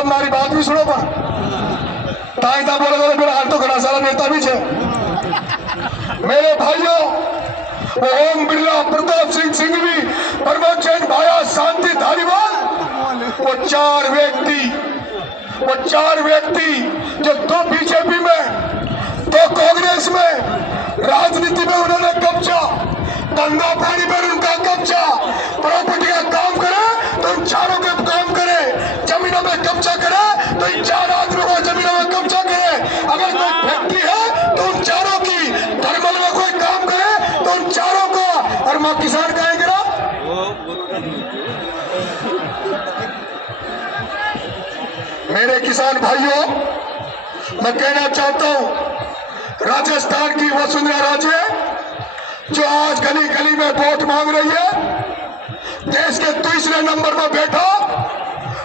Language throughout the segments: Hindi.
आप मारी बात भी सुनो पर ताई ता बोले बोले मेरा हाल तो घना सारा नेता भी है। मेरे भाइयों ओम बिरला, प्रताप सिंह सिंघवी, प्रमोद जैन भाया, शांति धारीवाल, वो चार व्यक्ति जो दो बीजेपी में दो कांग्रेस में राजनीति में उन्होंने कब्जा, गंगा पानी पर उनका कब्जा, प्रॉपर्टी का काम करे तो इन चारों के काम करे, जमीनों में कब्जा करे तो इन चार आदमियों को जमीनों में कब्जा करे, अगर कोई फैक्ट्री है तो उन चारों की, थर्मल में कोई काम करे तो उन चारों को, और मां किसान कहेंगे ना। मेरे किसान भाइयों, मैं कहना चाहता हूं राजस्थान की वसुंधरा राजे जो आज गली गली में वोट मांग रही है, देश के तीसरे नंबर पर बैठा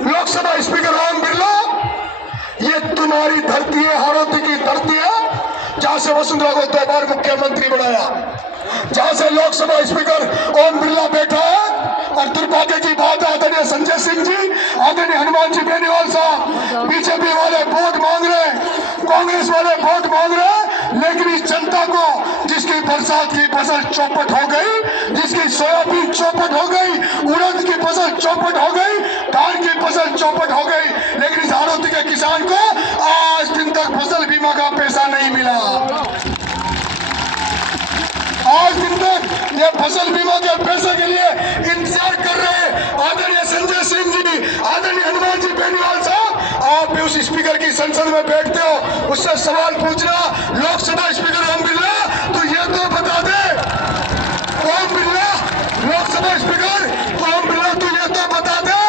लोकसभा स्पीकर ओम बिरला, ये तुम्हारी धरती है, हाड़ौती की धरती है, जहां से वसुंधरा को 2 बार मुख्यमंत्री बनाया, जहां से लोकसभा स्पीकर ओम बिरला बैठा है। और दुर्भाग्य की बात है आदरणीय संजय सिंह जी, आदरणीय हनुमान जी बेनीवाल साहब, बीजेपी वाले वोट मांग रहे, कांग्रेस वाले वोट मांग रहे, लेकिन इस जनता को जिसकी बरसात की फसल चौपट हो गई, जिसकी सोयाबीन चौपट हो गई, उड़द की फसल चौपट हो गई, धान की फसल चौपट हो गई, लेकिन इस हाड़ौती के किसान को आज दिन तक फसल बीमा का पैसा नहीं मिला। आज दिन तक ये फसल बीमा के पैसे के लिए इंतजार कर रहे हैं। आदरणीय संजय सिंह जी, आदरणीय हनुमान जी बेनीवाल साहब, आप भी उस स्पीकर की संसद में बैठते हो, उससे सवाल पूछना, लोकसभा स्पीकर ओम बिरला तो ये तो बता दे, ओम बिरला लोकसभा स्पीकर ओम बिरला तो ये तो बता दे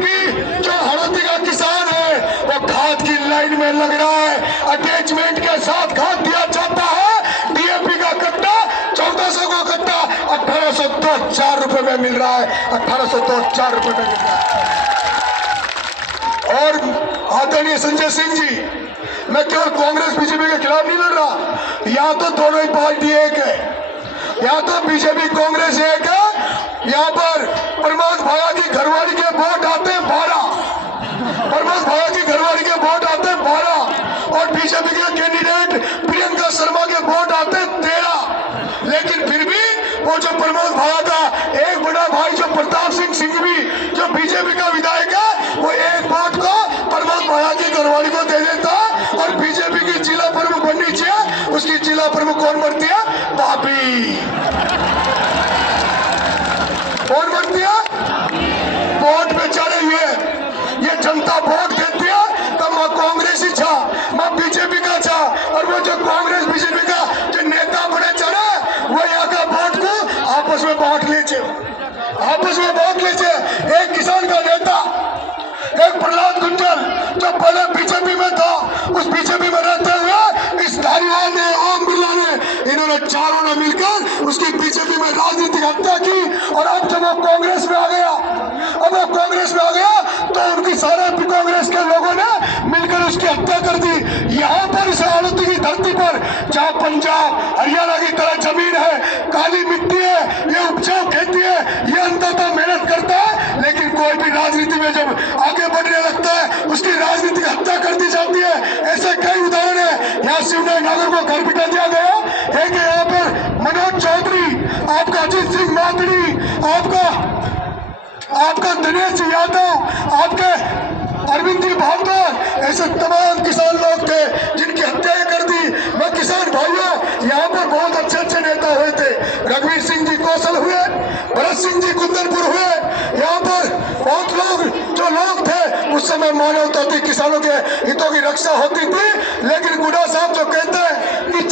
कि जो हाड़ौती का किसान है वो खाद की लाइन में लग रहा है, अटैचमेंट के साथ खाद दिया जाता है, डीएपी का कट्टा 1400 का कट्टा 1804 रुपए में मिल रहा है, 1804 रुपए में मिल रहा है। और आदरणीय संजय सिंह जी, मैं केवल कांग्रेस बीजेपी के खिलाफ नहीं लड़ रहा, यहाँ तो दोनों ही पार्टी एक है, यहाँ तो बीजेपी कांग्रेस एक है, यहाँ पर प्रमोद भाया की घरवाली के वोट आते हैं 12, प्रमोद भाया की घरवाली के वोट आते हैं 12, और बीजेपी के कैंडिडेट प्रियंका शर्मा के वोट आते हैं 13, लेकिन फिर भी वो जो प्रमोद भाया का एक बड़ा भाई जो प्रताप सिंह सिंघवी जो बीजेपी का विधायक है, वो एक वोट को प्रमोद भाया की घरवाली को दे देता, और बीजेपी की जिला प्रमुख बननी चाहिए, उसकी जिला प्रमुख कौन बनती है? भाभी। कौन बनती है? वोट पे चढ़े हुए, ये जनता वोट देती है तो मैं कांग्रेस ही छा, मैं बीजेपी का छा, और वो जो कांग्रेस बीजेपी का जो नेता बड़े चढ़े वो यहाँ का वोट को आपस में बांट लीजिए, आपस में बांट लीजिए। एक किसान का नेता, एक प्रहलाद गुंजल जो पहले बीजेपी में था, उस बीजेपी में रहते हुए इस धारीवाल ने, ओम बिरला ने, इन्होंने चारों ने मिलकर उसकी बीजेपी में राजनीतिक हत्या की, और अब जब वो कांग्रेस में आ गया, अब वो कांग्रेस में आ गया तो उनकी सारे कांग्रेस के लोगों ने मिलकर उसकी हत्या कर दी। यहाँ पर इस हाड़ौती की धरती पर जहाँ पंजाब हरियाणा की तरह जमीन है, काली मिट्टी है, ये उपजाऊ खेती है, ये अंततः मेहनत करता है, लेकिन कोई भी राजनीति में जब आगे बढ़ने लगता है उसकी राजनीतिक हत्या कर दी जाती है। ऐसे कई उदाहरण है, यहाँ शिवनगर नागर को घर बिठा दिया गया है कि यहाँ पर मनोज चौधरी, आपका अजीत सिंह मादड़ी, आपका दिनेश यादव, आपके अरविंद जी भावदार, ऐसे तमाम किसान लोग थे जिनकी हत्याएं कर दी। मैं किसान भाइयों, यहाँ पर बहुत अच्छे अच्छे नेता हुए थे, रघुवीर सिंह जी कौशल हुए, भरत सिंह जी कुंदनपुर हुए, यहाँ पर बहुत लोग जो लोग थे उस समय मानवता थी, किसानों के हितों की रक्षा होती थी, लेकिन गुडा साहब जो कहते हैं कि